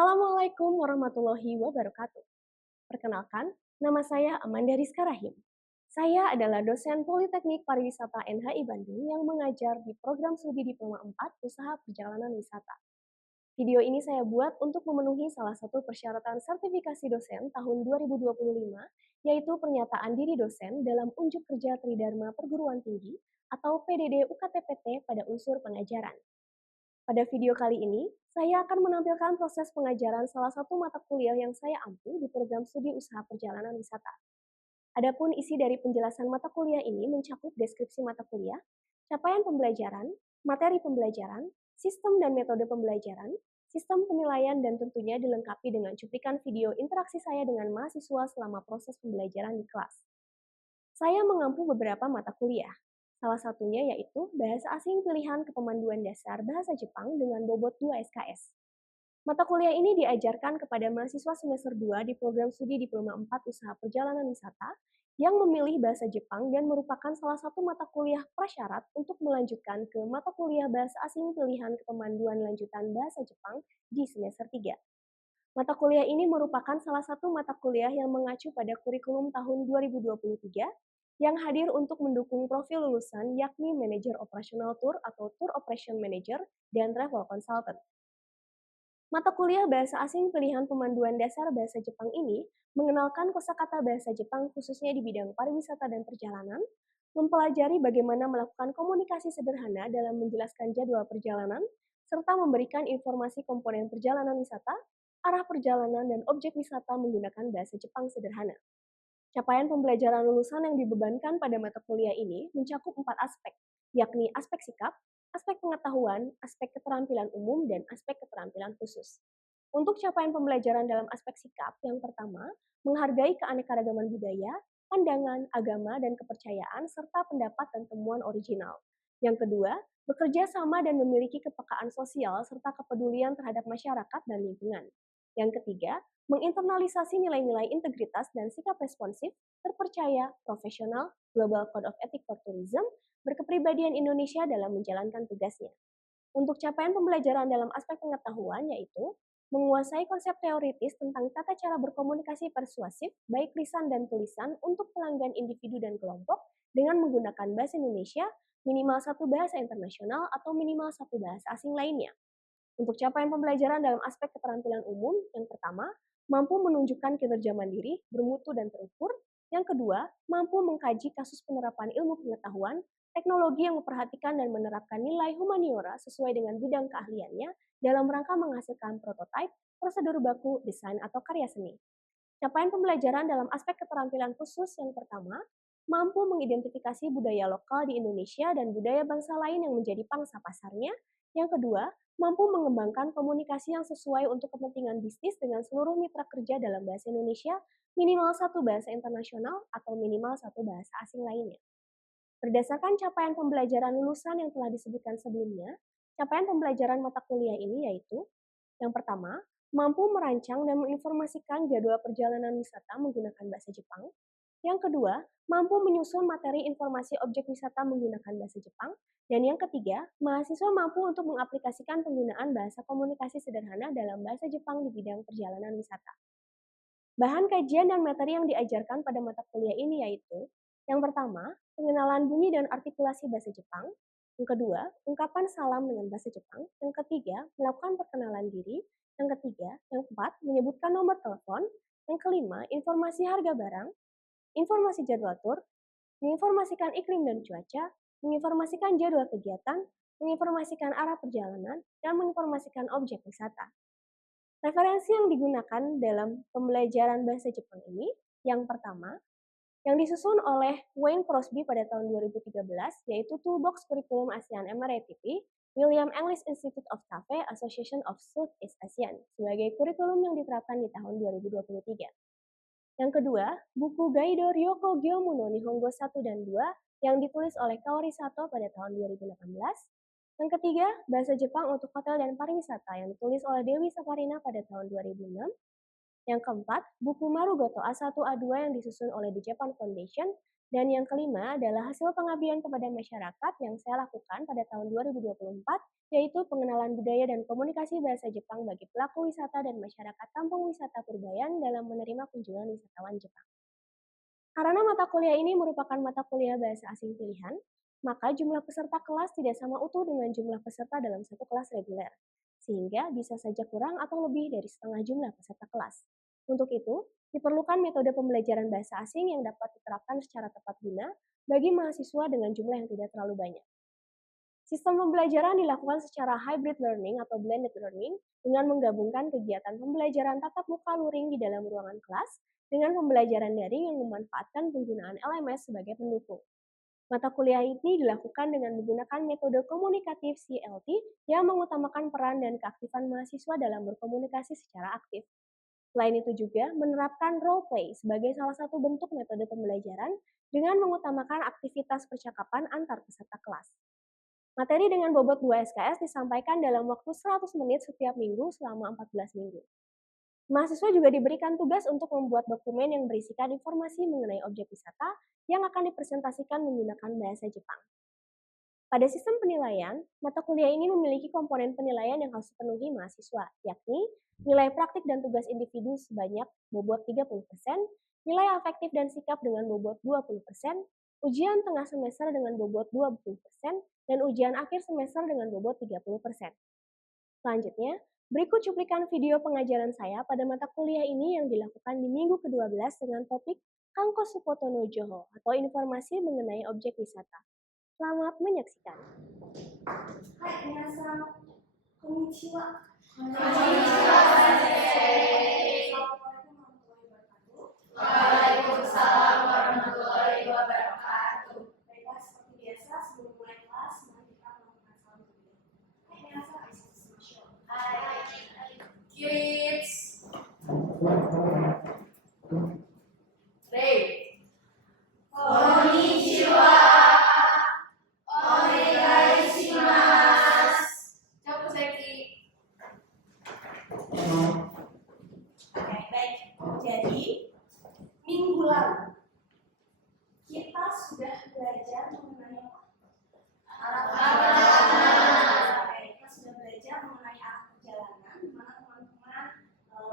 Assalamualaikum warahmatullahi wabarakatuh. Perkenalkan, nama saya Amanda Rizka Rahim. Saya adalah dosen Politeknik Pariwisata NHI Bandung yang mengajar di program studi Diploma 4 Usaha Perjalanan Wisata. Video ini saya buat untuk memenuhi salah satu persyaratan sertifikasi dosen tahun 2025, yaitu pernyataan diri dosen dalam unjuk kerja Tridharma Perguruan Tinggi atau PDD UKTPT pada unsur pengajaran. Pada video kali ini, saya akan menampilkan proses pengajaran salah satu mata kuliah yang saya ampu di program studi usaha perjalanan wisata. Adapun isi dari penjelasan mata kuliah ini mencakup deskripsi mata kuliah, capaian pembelajaran, materi pembelajaran, sistem dan metode pembelajaran, sistem penilaian, dan tentunya dilengkapi dengan cuplikan video interaksi saya dengan mahasiswa selama proses pembelajaran di kelas. Saya mengampu beberapa mata kuliah. Salah satunya yaitu Bahasa Asing Pilihan Kepemanduan Dasar Bahasa Jepang dengan bobot 2 SKS. Mata kuliah ini diajarkan kepada mahasiswa semester 2 di program studi Diploma 4 Usaha Perjalanan Wisata yang memilih bahasa Jepang dan merupakan salah satu mata kuliah prasyarat untuk melanjutkan ke mata kuliah Bahasa Asing Pilihan Kepemanduan Lanjutan Bahasa Jepang di semester 3. Mata kuliah ini merupakan salah satu mata kuliah yang mengacu pada kurikulum tahun 2023 yang hadir untuk mendukung profil lulusan yakni Manajer Operasional Tour atau Tour Operation Manager dan Travel Consultant. Mata kuliah Bahasa Asing Pilihan Pemanduan Dasar Bahasa Jepang ini mengenalkan kosakata bahasa Jepang khususnya di bidang pariwisata dan perjalanan, mempelajari bagaimana melakukan komunikasi sederhana dalam menjelaskan jadwal perjalanan, serta memberikan informasi komponen perjalanan wisata, arah perjalanan, dan objek wisata menggunakan bahasa Jepang sederhana. Capaian pembelajaran lulusan yang dibebankan pada mata kuliah ini mencakup 4 aspek, yakni aspek sikap, aspek pengetahuan, aspek keterampilan umum, dan aspek keterampilan khusus. Untuk capaian pembelajaran dalam aspek sikap, yang pertama, menghargai keanekaragaman budaya, pandangan, agama, dan kepercayaan, serta pendapat dan temuan original. Yang kedua, bekerja sama dan memiliki kepekaan sosial serta kepedulian terhadap masyarakat dan lingkungan. Yang ketiga, menginternalisasi nilai-nilai integritas dan sikap responsif, terpercaya, profesional, Global Code of Ethics for Tourism, berkepribadian Indonesia dalam menjalankan tugasnya. Untuk capaian pembelajaran dalam aspek pengetahuan yaitu menguasai konsep teoritis tentang tata cara berkomunikasi persuasif, baik lisan dan tulisan untuk pelanggan individu dan kelompok dengan menggunakan bahasa Indonesia, minimal satu bahasa internasional atau minimal satu bahasa asing lainnya. Untuk capaian pembelajaran dalam aspek keterampilan umum, yang pertama, mampu menunjukkan kinerja mandiri, bermutu dan terukur. Yang kedua, mampu mengkaji kasus penerapan ilmu pengetahuan, teknologi yang memperhatikan dan menerapkan nilai humaniora sesuai dengan bidang keahliannya dalam rangka menghasilkan prototipe, prosedur baku, desain, atau karya seni. Capaian pembelajaran dalam aspek keterampilan khusus yang pertama, mampu mengidentifikasi budaya lokal di Indonesia dan budaya bangsa lain yang menjadi pangsa pasarnya. Yang kedua, mampu mengembangkan komunikasi yang sesuai untuk kepentingan bisnis dengan seluruh mitra kerja dalam bahasa Indonesia, minimal satu bahasa internasional atau minimal satu bahasa asing lainnya. Berdasarkan capaian pembelajaran lulusan yang telah disebutkan sebelumnya, capaian pembelajaran mata kuliah ini yaitu yang pertama, mampu merancang dan menginformasikan jadwal perjalanan wisata menggunakan bahasa Jepang. Yang kedua, mampu menyusun materi informasi objek wisata menggunakan bahasa Jepang. Dan yang ketiga, mahasiswa mampu untuk mengaplikasikan penggunaan bahasa komunikasi sederhana dalam bahasa Jepang di bidang perjalanan wisata. Bahan kajian dan materi yang diajarkan pada mata kuliah ini yaitu yang pertama, pengenalan bunyi dan artikulasi bahasa Jepang. Yang kedua, ungkapan salam dengan bahasa Jepang. Yang ketiga, melakukan perkenalan diri. Yang ketiga, yang keempat, menyebutkan nomor telepon. Yang kelima, informasi harga barang, informasi jadwal tur, menginformasikan iklim dan cuaca, menginformasikan jadwal kegiatan, menginformasikan arah perjalanan, dan menginformasikan objek wisata. Referensi yang digunakan dalam pembelajaran bahasa Jepang ini, yang pertama, yang disusun oleh Wayne Crosby pada tahun 2013, yaitu Toolbox Curriculum ASEAN MRATP, William English Institute of Taipei Association of Southeast Asian, sebagai kurikulum yang diterapkan di tahun 2023. Yang kedua, buku Gaido Ryoko Gyomu no Nihongo 1 dan 2 yang ditulis oleh Kaori Sato pada tahun 2018. Yang ketiga, Bahasa Jepang untuk Hotel dan Pariwisata yang ditulis oleh Dewi Saparina pada tahun 2006. Yang keempat, buku Marugoto A1 A2 yang disusun oleh The Japan Foundation Dan yang kelima adalah hasil pengabdian kepada masyarakat yang saya lakukan pada tahun 2024, yaitu pengenalan budaya dan komunikasi bahasa Jepang bagi pelaku wisata dan masyarakat kampung wisata Purbayan dalam menerima kunjungan wisatawan Jepang. Karena mata kuliah ini merupakan mata kuliah bahasa asing pilihan, maka jumlah peserta kelas tidak sama utuh dengan jumlah peserta dalam satu kelas reguler, sehingga bisa saja kurang atau lebih dari setengah jumlah peserta kelas. Untuk itu, diperlukan metode pembelajaran bahasa asing yang dapat diterapkan secara tepat guna bagi mahasiswa dengan jumlah yang tidak terlalu banyak. Sistem pembelajaran dilakukan secara hybrid learning atau blended learning dengan menggabungkan kegiatan pembelajaran tatap muka luring di dalam ruangan kelas dengan pembelajaran daring yang memanfaatkan penggunaan LMS sebagai pendukung. Mata kuliah ini dilakukan dengan menggunakan metode komunikatif CLT yang mengutamakan peran dan keaktifan mahasiswa dalam berkomunikasi secara aktif. Selain itu juga menerapkan role play sebagai salah satu bentuk metode pembelajaran dengan mengutamakan aktivitas percakapan antar peserta kelas. Materi dengan bobot 2 SKS disampaikan dalam waktu 100 menit setiap minggu selama 14 minggu. Mahasiswa juga diberikan tugas untuk membuat dokumen yang berisikan informasi mengenai objek wisata yang akan dipresentasikan menggunakan bahasa Jepang. Pada sistem penilaian, mata kuliah ini memiliki komponen penilaian yang harus dipenuhi mahasiswa, yakni nilai praktik dan tugas individu sebanyak bobot 30%, nilai afektif dan sikap dengan bobot 20%, ujian tengah semester dengan bobot 20%, dan ujian akhir semester dengan bobot 30%. Selanjutnya, berikut cuplikan video pengajaran saya pada mata kuliah ini yang dilakukan di minggu ke-12 dengan topik Kanko Supotono Joho atau informasi mengenai objek wisata. Selamat menyaksikan. Hai, minasan. Konnichiwa. Konnichiwa, Sensei. Waalaikumsalam warahmatullahi wabarakatuh. Baiklah, seperti biasa, sebelum mulai kelas, mari kita melakukan salam dulu. Hai, minasan. Hai, kids. Ready. Konnichiwa. Minggu lalu kita sudah belajar mengenai kita sudah belajar mengenai arah perjalanan, di mana teman-teman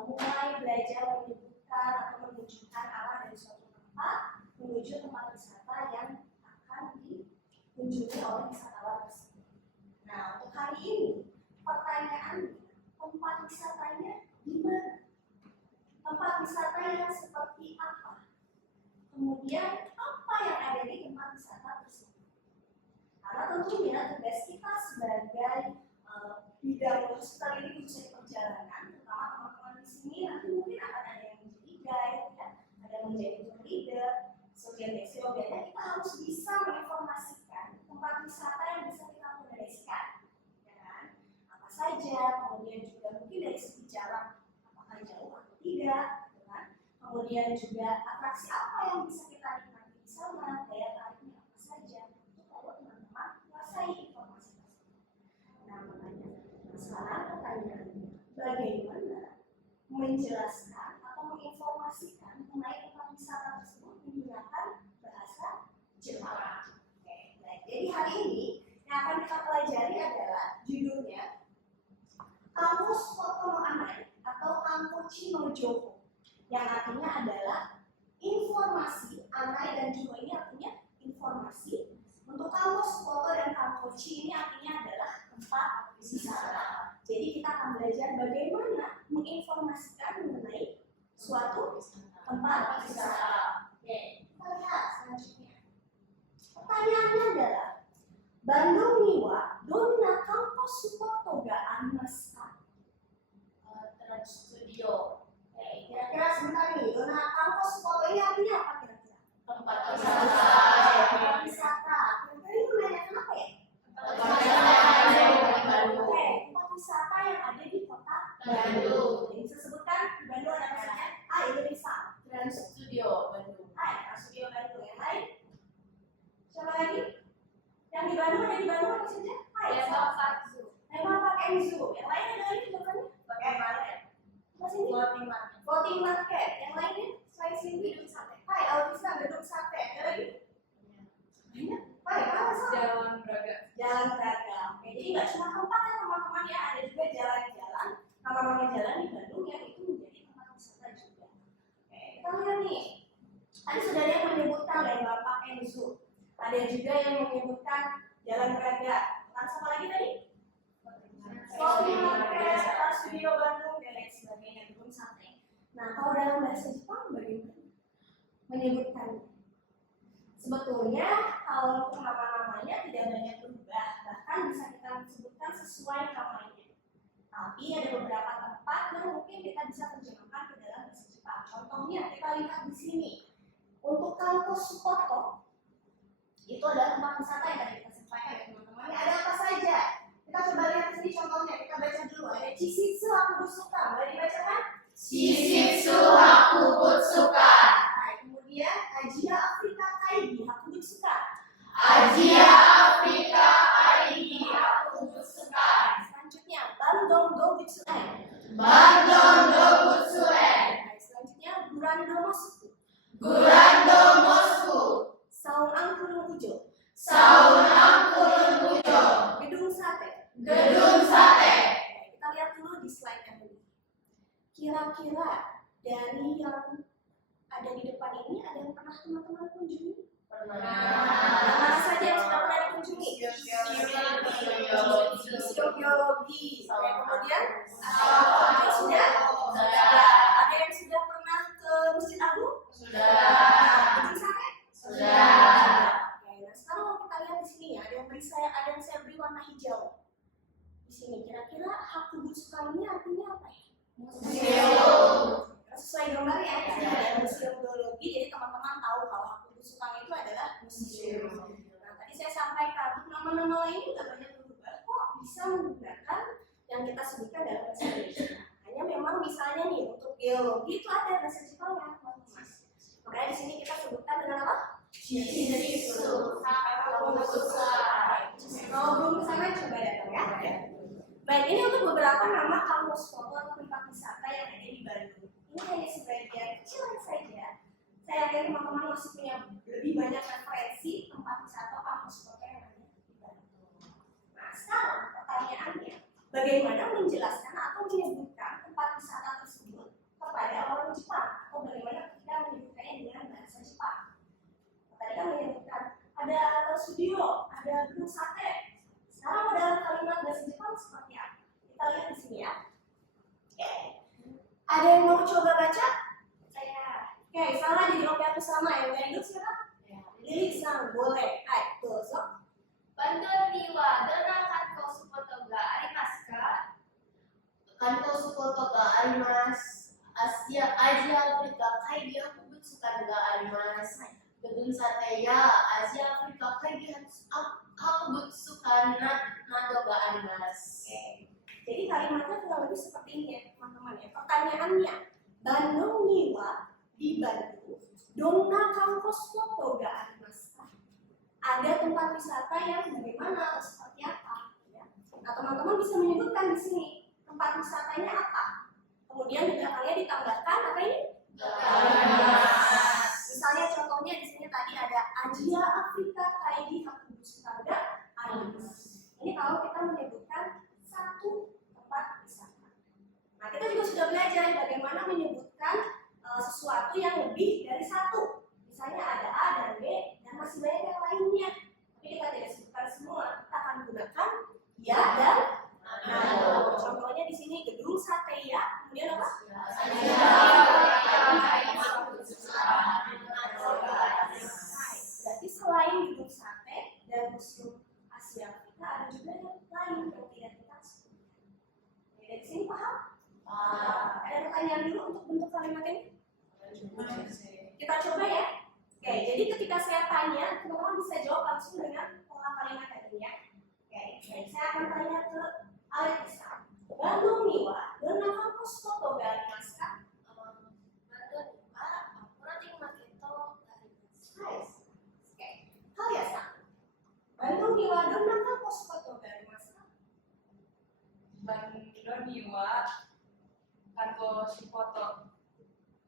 mulai belajar menyebutkan atau menunjukkan arah dari suatu tempat menuju tempat wisata yang akan dikunjungi oleh wisatawan tersebut. Nah, untuk hari ini pertanyaannya, tempat wisatanya di mana? Tempat wisata yang seperti apa? Kemudian apa yang ada di tempat wisata tersebut? Karena tentunya tugas kita sebagai bidang hospital ini khususnya di perjalanan, terutama teman-teman di sini nanti mungkin akan ada yang menjadi guide, ya, ada yang menjadi tour leader, sebagiannya kita harus bisa menginformasikan tempat wisata yang bisa kita rekomendasikan, ya kan? Apa saja, kemudian juga mungkin dari segi jalan apakah jauh atau tidak, ya kan? Kemudian juga atraksi apa yang bisa kita nikmati di sana, daya tariknya apa saja, itu kalau teman-teman menguasai informasi tersebut. Nah, makanya sekarang pertanyaannya, bagaimana menjelaskan atau menginformasikan mengenai tempat wisata tersebut menggunakan bahasa Jepang. Oke, baik. Jadi hari ini yang akan kita pelajari adalah judulnya Kanko Supotono Anai atau Kankochi no Joho, yang artinya adalah informasi. Anai dan Joho ini artinya informasi. Untuk Kanko Supoto dan Kankochi ini artinya adalah tempat wisata. Jadi kita akan belajar bagaimana menginformasikan mengenai suatu tempat wisata. Oke, kita lihat selanjutnya. Pertanyaannya adalah Bandung Niwa Donna Kanko Supoto ga arimasu ka? Trans Studio. Oke, kira-kira sebentar nih, Donna Kanko Supoto ini artinya apa kira-kira? Tempat wisata. Tempat wisata. Kira-kira ini menanyakan apa ya? Oke, tempat wisata yang ada di kota Bandung. Ini saya sebutkan di Bandung ada apa saja? Ini bisa Trans Studio Bandung. Trans Studio Bandung. Yang lain? Siapa lagi? Yang di Bandung ada di Bandung apa saja? Lembang Park Zoo. Lembang Park and Zoo. Yang lain ada lagi jawabannya? Market. Mas ini? Voting Market. Yang lainnya? Selain sini? Gedung Sate. Alvisa, Gedung Sate. Ada lagi? Ada juga yang menyebutkan Jalan Braga. Trans apa lagi tadi? Kopi Market, Trans Studio Bandung, dan lain sebagainya. Gedung Sate. Nah, kalau dalam bahasa Jepang bagaimana menyebutkannya? Sebetulnya kalau untuk nama-namanya tidak banyak berubah, bahkan bisa kita sebutkan sesuai namanya. Tapi ada beberapa tempat yang mungkin kita bisa terjemahkan ke dalam bahasa Jepang. Contohnya kita lihat di sini. Untuk kampus Sukoto itu adalah tempat wisata yang tadi kita sampaikan ya teman-teman. Ada apa saja? Kita coba lihat di sini contohnya. Kita baca dulu. Ada Chishitsu Hakubutsukan. Boleh dibacakan? Shishitsu Hakubutsukan. Nah, kemudian Asia Afrika Kaigi Hakubutsukan. Asia Afrika Kaigi Hakubutsukan. Selanjutnya Bandung Dobutsukan. Bandung Dobutsuen. Nah, selanjutnya Gurando Mosuku. Gurando Mosku. Saung Angkurung Ujo. Saung Angkurung Ujo. Gedung Sate. Gedung Sate. Kita lihat dulu di slide yang ini. Kira-kira dari yang ada di depan ini ada yang pernah teman-teman kunjungi? Mana saja yang sudah pernah dikunjungi? Fisiologi. Kemudian sudah? Ada yang sudah pernah ke Masjid Agung? Gedung Sate? Oke, nah sekarang kalau kita lihat di sini ya, ada yang saya beri warna hijau. Di sini kira-kira Hakubutsukan ini artinya apa ya? Museum. Sesuai gambar ya, di sini ada museum geologi, jadi teman-teman tahu kalau Hakubutsukan itu adalah museum. Nah, tadi saya sampaikan untuk nama-nama lain juga banyak berubah kok bisa menggunakan yang kita sebutkan dalam bahasa Indonesia. Hanya memang misalnya nih untuk geologi itu ada bahasa Jepangnya, teman-teman. Makanya di sini kita sebutkan dengan apa? Shishitsu Hakubutsukan. Kalau belum kesana coba datang ya. Baik, ini untuk beberapa nama kampus foto atau tempat wisata yang ada di Bandung. Ini hanya sebagian kecil saja. Saya yakin teman-teman masih punya lebih banyak referensi tempat wisata kampus foto yang ada di Bandung. Nah, sekarang pertanyaannya, bagaimana menjelaskan atau menyebutkan tempat wisata tersebut kepada orang Jepang? Atau bagaimana kita menyebutkannya dengan bahasa Jepang? Tadi kan menyebutkan ada studio, ada gedung sate. Sekarang dalam kalimat bahasa Jepang seperti apa? Kita lihat di sini ya. Oke. Ada yang mau coba baca? Saya. Oke, salah jadi oke aku sama. Yang dari dulu siapa? Lilik sang, boleh. Ayo, dozo. Bandung ni wa dona kanto sukoto ga arimasu ka? Kanto sukoto ga arimasu. Asia Afrika Kaigi Hakubutsukan ga arimasu. Gedung Sate ya Asia Afrika Kaigi Hakubutsukan nado ga arimasu. Jadi kalimatnya kurang lebih seperti ini ya teman-teman ya. Pertanyaannya, Bandung Niwa di Bandung, donna kampus foto ga arimasu? Ada tempat wisata yang bagaimana atau seperti apa? Ya. Nah teman-teman bisa menyebutkan di sini tempat wisatanya apa. Kemudian di belakangnya ditambahkan apa ini? Misalnya contohnya di sini tadi ada Asia Afrika Kaigi Hakubutsukan ga arimasu. Ini kalau kita menyebutkan satu tempat wisata. Nah, kita juga sudah belajar bagaimana menyebutkan sesuatu yang lebih dari satu. Misalnya ada A dan B dan masih banyak yang lainnya. Tapi kita tidak sebutkan semua. Kita akan gunakan ya dan nado. Contohnya di sini gedung sate ya. Kemudian apa? Berarti selain gedung sate dan museum Asia Afrika ada juga yang lain yang tidak kita sebutkan. Dari sini paham? Ada pertanyaan dulu untuk bentuk kalimat ini? Kita coba ya. Oke, jadi ketika saya tanya, teman-teman bisa jawab langsung dengan pola kalimat tadi ya. Oke, baik, saya akan tanya ke Alexisa. Bandung Niwa, donna kampus foto ga arimasu ka? Bandung wa kurang makito arimasu. Oke, Kaliasa. Bandung Niwa, donna kampus foto ga arimasu ka? Bandung Niwa kanto foto.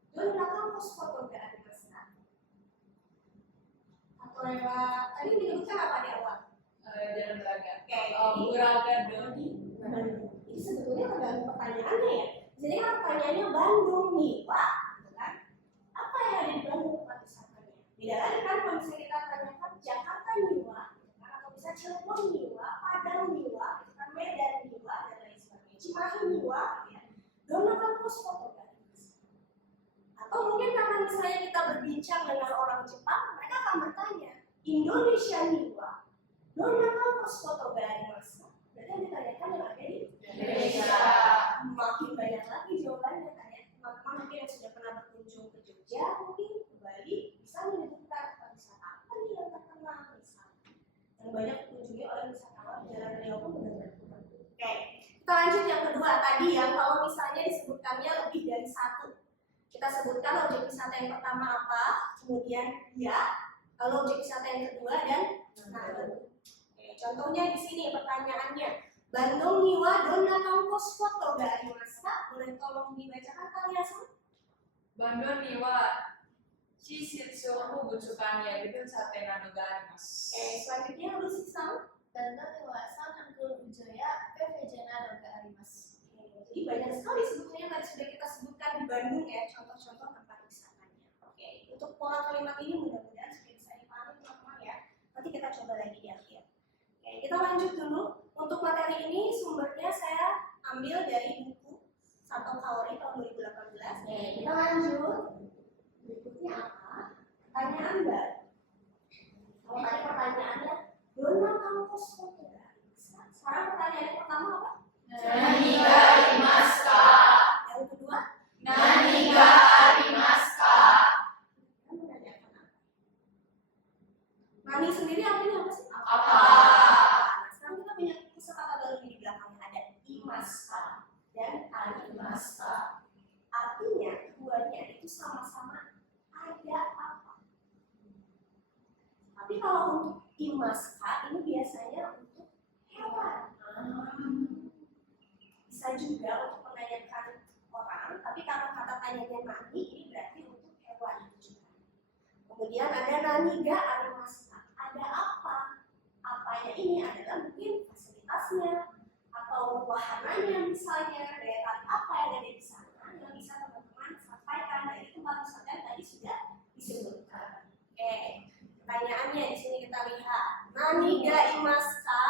Donna kampus foto ga arimasu ka? Atau lewat tadi menyebutkan apa di awal? Jalan Braga. Oke, jadi Braga Doni. Ini sebetulnya tergantung pertanyaannya ya. Jadi kan pertanyaannya Bandung nih, Pak, gitu kan? Apa yang ada di Bandung tempat wisatanya? Beda lagi kan kalau misalnya kita tanyakan Jakarta berbincang dengan orang Jepang, mereka akan bertanya, Indonesia niwa, dona kampus foto ga arimasu ka? Berarti yang ditanyakan yang ada di Indonesia. Makin banyak lagi jawabannya kan ya. Teman-teman mungkin yang sudah pernah berkunjung ke Jogja, mungkin ke Bali, bisa menyebutkan tempat wisata apa nih yang terkenal misalnya. Yang banyak dikunjungi oleh wisatawan Jalan Riau pun benar-benar. Oke, kita lanjut yang kedua tadi yang kalau misalnya disebutkannya lebih dari satu. Kita sebutkan objek wisata yang pertama apa, kemudian ya, lalu objek wisata yang kedua dan nah. Oke, contohnya di sini pertanyaannya. Bandung niwa dona kampus foto ga arimasu ka? Boleh tolong dibacakan kalian? Bandung niwa Shishitsu Bujukan Yabun Sate Nado ga arimasu. Oke, selanjutnya lu sisang. Bandung niwa Sanangul Wijaya PVJ Nado ga arimasu. Jadi banyak sekali sebetulnya tadi sudah kita sebutkan di Bandung ya, contoh-contoh tempat wisatanya. Oke, untuk pola kalimat ini mudah-mudahan sudah bisa dipahami teman-teman ya. Nanti kita coba lagi di akhir. Oke, kita lanjut dulu. Untuk materi ini sumbernya saya ambil dari buku Sato Kaori tahun 2018. Kita lanjut. Berikutnya apa? Pertanyaan baru. Kalau tadi pertanyaannya, dona kampus foto ga arimasu ka? Sekarang pertanyaan yang pertama apa? Nani ga arimasu ka? Yang kedua? Nani ga arimasu ka? Kita menanyakan apa? Nani sendiri artinya apa sih? Apa? Nah, sekarang kita punya kosakata baru di belakangnya ada imaska dan arimaska. Artinya keduanya itu sama-sama ada apa. Tapi kalau untuk imaska ini biasanya untuk hewan. Bisa juga untuk menanyakan orang, tapi kalau kata tanyanya nani ini berarti untuk hewan juga. Kemudian ada nani ga arimasu ka? Ada apa? Apanya ini adalah mungkin fasilitasnya atau wahananya misalnya, daya tarik apa yang ada di sana yang bisa teman-teman sampaikan dari tempat wisata yang tadi sudah disebutkan. Oke, pertanyaannya di sini kita lihat nani ga arimasu ka?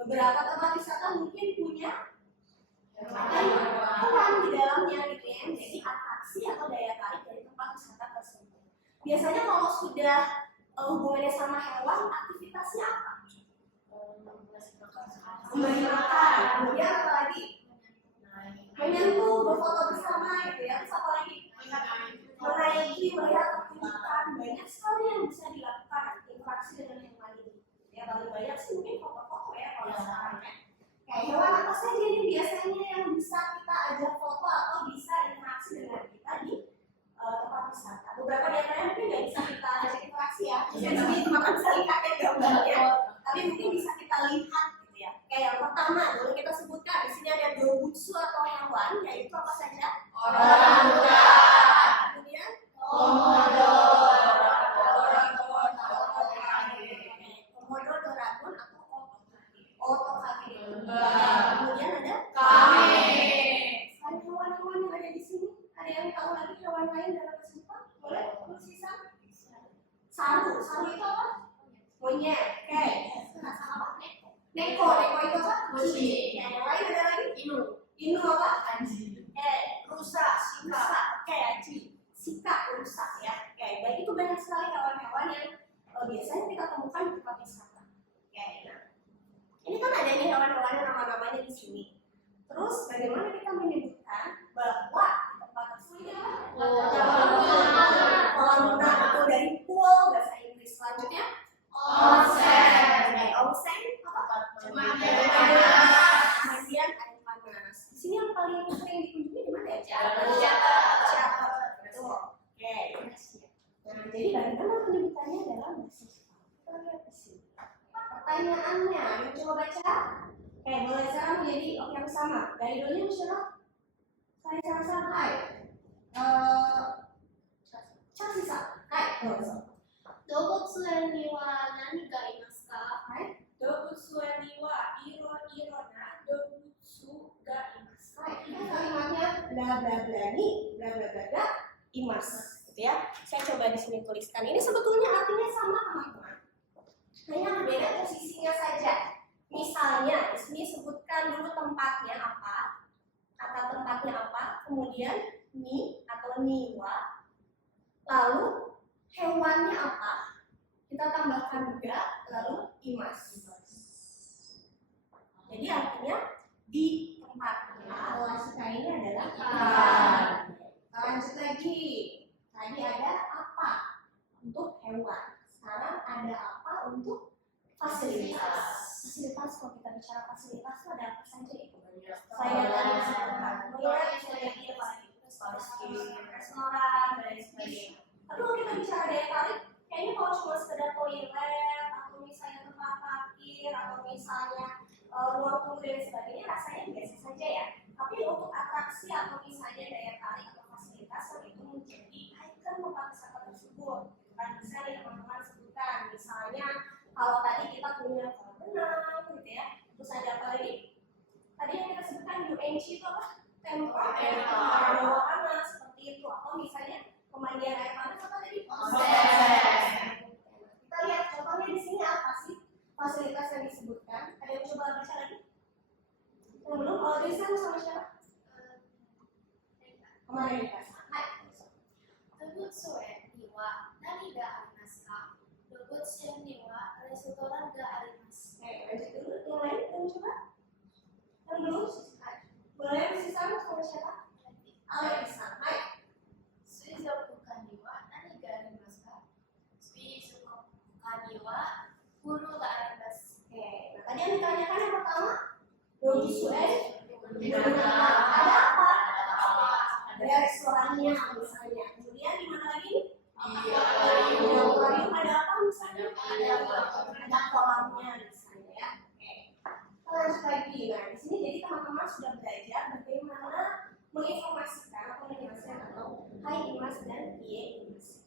Beberapa tempat wisata mungkin punya hewan di dalamnya gitu ya, jadi atraksi atau daya tarik dari tempat wisata tersebut. Biasanya kalau sudah hubungannya sama hewan, aktivitasnya apa? Memberi makan, kemudian apa lagi? Menyentuh, berfoto bersama gitu ya, terus apa lagi? Menaiki, melihat pertunjukan, banyak sekali yang bisa dilakukan interaksi dengan hewan ini. Ya paling banyak sih mungkin foto-foto ya kalau sekarang ya. Kayak hewan apa saja ini biasanya yang bisa kita ajak foto atau bisa interaksi dengan kita di tempat wisata. Beberapa di antaranya mungkin nggak bisa kita ajak interaksi ya, jadi teman-teman bisa lihat ya gambarnya, tapi mungkin bisa kita lihat gitu ya. Kayak yang pertama, boleh kita sebutkan di sini ada dobutsu atau hewan, yaitu apa saja? Orangutan. Kemudian Komodo. komodo, doraemon atau otokage. Lebah. Kemudian ada Kame. selain hewan-hewan yang ada di sini, ada yang tahu lagi hewan lain dalam bahasa Jepang? Boleh? Sisa? Saru. Saru itu apa? Monyet. Oke. Nah, sama apa? Neko. Neko itu apa? Kucing. Ya, yang lain ada lagi? Inu. Inu apa? Anjing. Rusa. Rusa. Oke, anjing. Sika, rusa ya. Oke, baik itu banyak sekali hewan-hewan yang biasanya kita temukan di tempat wisata. Oke, nah. Ini kan ada nih hewan-hewan yang nama-namanya di sini. Terus bagaimana kita menyebutkan bahwa di tempat tersebut ini kolam renang atau dari pool bahasa Inggris. Selanjutnya Onsen. onsen apa? Pemandian air panas. Pemandian air panas. Di sini yang paling sering dikunjungi di mana ya? Ciater. Betul. Oke. Nah, jadi bagaimana penyebutannya dalam bahasa Jepang? Kita lihat di sini. Pertanyaannya, yang coba baca. Oke, boleh sekarang menjadi yang sama. Dari dulunya Michelle. Saya rasa hai. Chasisa. Hai. Dobutsu ni wa nani ga imasu ka? Hai. Dobutsu ni wa iro na dobutsu ga imasu. Hai. Ini kalimatnya bla bla bla ni bla bla bla bla imas. Gitu ya. Saya coba di sini tuliskan. Ini sebetulnya artinya sama teman-teman. Hanya berbeda posisinya saja. Misalnya, di sini sebutkan dulu tempatnya apa, kata tempatnya apa, kemudian ni atau niwa, lalu hewannya apa, kita tambahkan ga, lalu imas. Jadi artinya di tempat A, wasita ini adalah ikan. Lanjut lagi, tadi ada apa untuk hewan, sekarang ada apa untuk fasilitas. Fasilitas, kalau kita bicara fasilitas itu ada apa saja itu? Saya tadi sebutkan toilet, sudah restoran, dan sebagainya. Tapi kalau kita bicara daya tarik, kayaknya kalau cuma sekedar toilet atau misalnya tempat parkir atau misalnya ruang tunggu dan sebagainya, rasanya biasa saja ya. Tapi untuk atraksi atau misalnya daya tarik atau fasilitas itu menjadi ikon tempat wisata tersebut. Kan bisa nih teman-teman sebutkan, misalnya kalau tadi kita punya kolam renang, gitu ya. Terus ada apa lagi? Tadi yang kita sebutkan UNC itu apa? Tempat bawah panas seperti itu. Atau misalnya pemandian air panas apa tadi? Kita lihat contohnya di sini apa sih fasilitas yang disebutkan? Ada yang coba baca lagi? Yang belum? Kalau tulisan sama siapa? Kemana nih Kak? Hai. Tebutsoe niwa nani ga arimasu ka? Tebutsoe niwa restoran ga arimasu. Lanjut dulu. Yang lain yang coba? Yang belum? Boleh sisa sama siapa? Alisa. Hai. Suizokuka niwa nani ga arimasu ka? Suizokuka niwa guru ga arimasu. Nah tadi yang ditanyakan yang pertama, Dojisuen, ada apa? Ada restorannya misalnya. Kemudian di mana lagi? Di akuarium ada apa misalnya? Ada kolamnya misalnya ya. Oke. Kita lanjut lagi. Nah di sini jadi teman-teman sudah belajar bagaimana menginformasikan atau menjelaskan atau hai imas dan iye imas.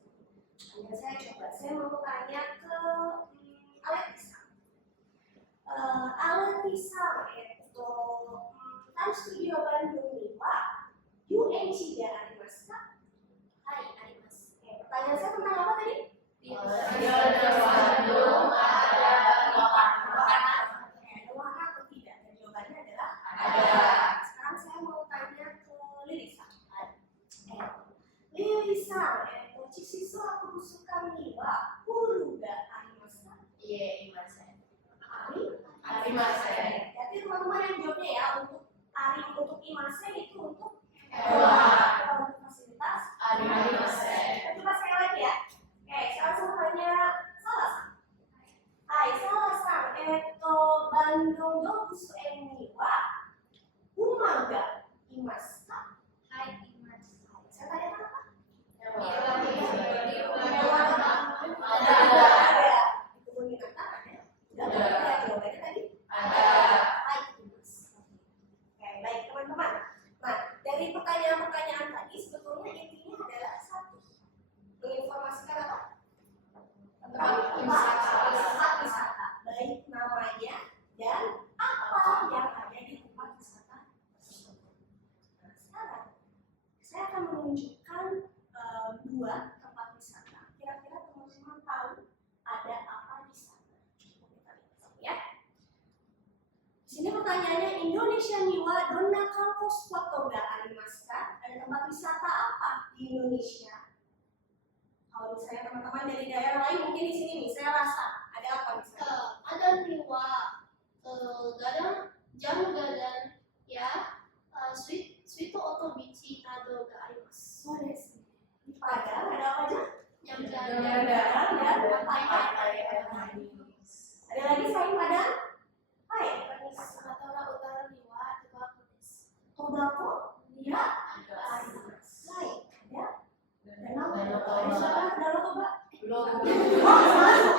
Nah, saya mau tanya ke Alexa. Alexa itu kan studio Bandung nih Pak. UNC ya arimasu ka? Hai arimasu. Pertanyaan saya tentang apa tadi? Di Bandung ada Ada wahana atau tidak? Dan jawabannya adalah ada. Sekarang saya mau tanya ke Lilisa. Lilisa, chisisu aku busukan nih Pak. Guru ga arimasu ka? Iya, imasen. Arimasen. Jadi teman-teman yang jawabnya ya untuk untuk imasen itu untuk Hewan. Kalau untuk fasilitas Arimasen. coba sekali lagi ya. Oke, sekarang saya tanya salah. Hai, salah. Bandung Dobusu Eniwa Umaga Imas ka? Hai imasen. Saya tanya apa? Ada. Itu mengingatkan ada. Sudah jawabannya tadi. Ada. Baik, Imas. Oke, baik teman-teman. Nah, dari pertanyaan-pertanyaan tadi sebetulnya intinya adalah satu, menginformasikan apa? Tentang tempat wisata, baik namanya dan apa yang ada di tempat wisata tersebut. Nah, sekarang saya akan menunjukkan dua tempat wisata. Kira-kira teman-teman tahu ada apa di sana? Kita lihat ya. Di sini pertanyaannya Indonesia Niwa Donna Kanko Spot ga arimasu ka? Ada tempat wisata apa di Indonesia? Kalau misalnya teman-teman dari daerah lain mungkin di sini nih saya rasa ada apa misalnya? Ada niwa gadang jamu gadang ya sweet oto bichi nado ga arimasu. Oh, ada sih. Di Padang ada apa aja? Yang Padang dan pantai. Ada lagi selain Padang? Hai, Sumatera Utara niwa Tobacco desu. Tobacco? Ya. Baik, ada. Danau Toba. Danau Toba. Belum.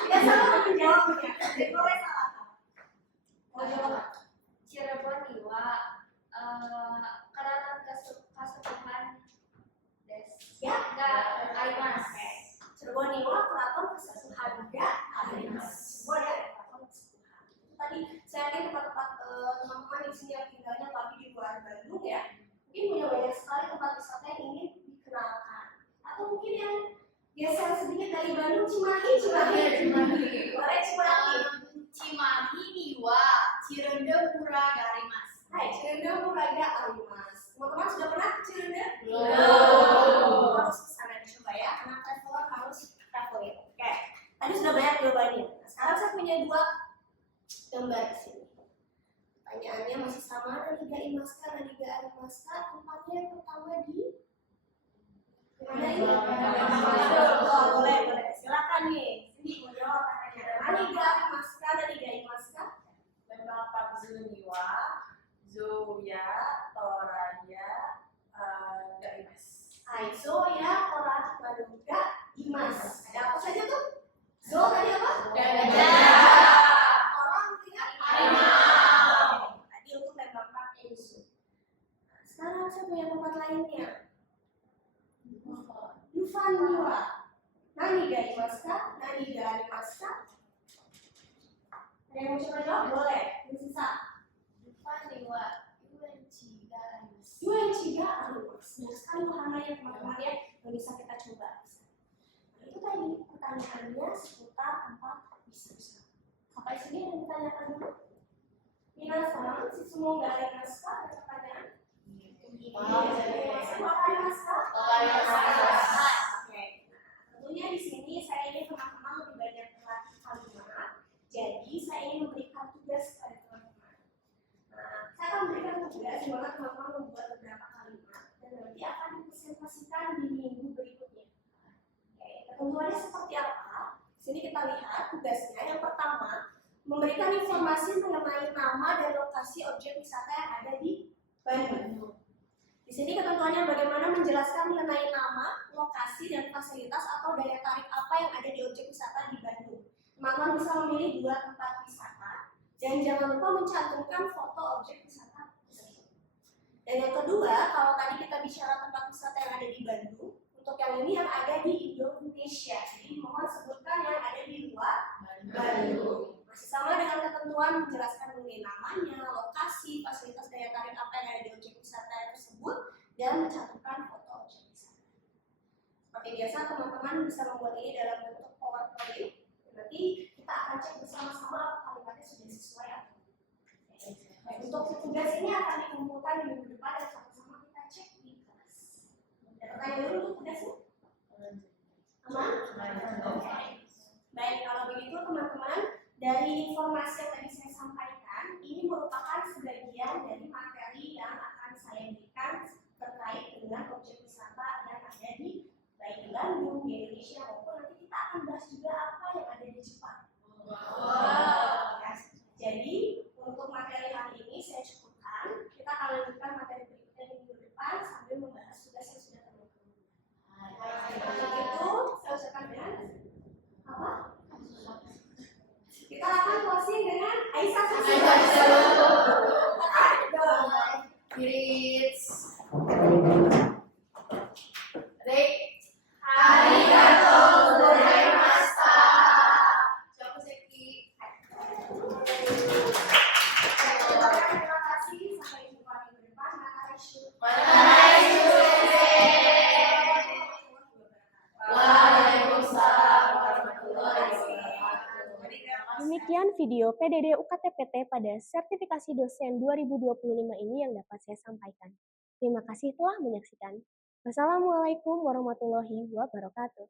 Ya salah menjawabnya. Boleh salah. Mau jawab? Cirebon niwa Karatan Kasupuhan desu. Ya. Ga arimasu. Cirebon Niwa Keraton Kesepuhan ga arimasu. Boleh ya, Keraton Kesepuhan. Itu tadi saya yakin tempat-tempat teman-teman di sini yang tinggalnya tapi di luar Bandung ya, mungkin punya banyak sekali tempat wisata yang ingin dikenalkan. Atau mungkin yang geser sedikit dari Bandung, Cimahi. Boleh Cimahi. Cimahi niwa Cirende Pura ga arimasu. Hai, Cirende Muraga Arimas. Teman-teman sudah pernah ke Cirende? Belum. Harus ke sana dicoba ya, karena traveler harus traveling dua gambar di sini. Pertanyaannya masih sama, Naniga Imaska, Naniga Arimaska, tempatnya yang pertama di mana ini? Oh, boleh. Silakan nih. Sini mau jawab pertanyaan. Naniga Arimaska, Naniga Imaska. Bapak Zuniwa, Zoya, Toraya, Gaimas. Aizo ya, Korat, Maduga, Imas. Ada apa saja tuh? Zo tadi apa? Orang tidak harimau. Tadi untuk lembang pakai Aizo. Sekarang saya punya tempat lainnya. Dufan Niwa. Naniga Imaska, Naniga Arimaska. Ada yang mau coba jawab? Boleh. Bisa. UNCIGA Arimas. Banyak sekali wahananya teman-teman ya yang bisa kita coba. Nah, itu tadi pertanyaannya seputar tempat bisa. Sampai sini ada yang ditanyakan dulu. Mina sekarang si semua nggak ada naskah, ada pertanyaan? Oke. Tentunya di sini saya ingin teman-teman lebih banyak melatih kalimat. Jadi saya ingin memberikan tugas kepada teman-teman. Nah, saya akan memberikan tugas di mana teman-teman membuat beberapa kalimat dan nanti akan dipresentasikan di minggu berikutnya. Oke, ketentuannya seperti apa? Di sini kita lihat tugasnya. Yang pertama, memberikan informasi mengenai nama dan lokasi objek wisata yang ada di Bandung. Di sini ketentuannya bagaimana menjelaskan mengenai nama, lokasi, dan fasilitas atau daya tarik apa yang ada di objek wisata di Bandung. Teman-teman bisa memilih 2 tempat wisata dan jangan lupa mencantumkan foto objek wisata tersebut. Dan yang kedua, kalau tadi kita bicara tempat wisata yang ada di Bandung, untuk yang ini yang ada di Indonesia. Jadi mohon sebutkan yang ada di luar Bandung. Masih sama dengan ketentuan menjelaskan mengenai namanya, lokasi, fasilitas daya tarik apa yang ada di objek wisata tersebut, dan mencantumkan foto objek wisata. Seperti biasa, teman-teman bisa membuat ini dalam bentuk PowerPoint. Nanti kita akan cek bersama-sama kalimatnya sudah sesuai atau tidak. Untuk tugas ini akan dikumpulkan di minggu depan dan sama-sama kita cek di kelas. Ada pertanyaan dulu untuk tugasnya? Aman? Oke. Baik, kalau begitu teman-teman, dari informasi yang tadi saya sampaikan, ini merupakan sebagian dari materi yang akan saya berikan terkait dengan objek wisata yang ada di baik di Bandung, di Indonesia, maupun nanti kita akan bahas juga apa yang ada di Jepang. Ya. Jadi, untuk materi hari ini saya cukupkan. Kita akan lanjutkan materi berikutnya di minggu depan sambil membahas tugas yang sudah teman-teman. Untuk itu, saya ucapkan dengan apa? Kita akan closing dengan Aisyah. Kiritz. Arigatou gozaimashita. Shokuseki. Terima kasih. Sampai jumpa minggu depan. Mataraishu. Waalaikumsalam warahmatullahi wabarakatuh. Demikian video PDD UKTPT pada sertifikasi dosen 2025 ini yang dapat saya sampaikan. Terima kasih telah menyaksikan. Wassalamualaikum warahmatullahi wabarakatuh.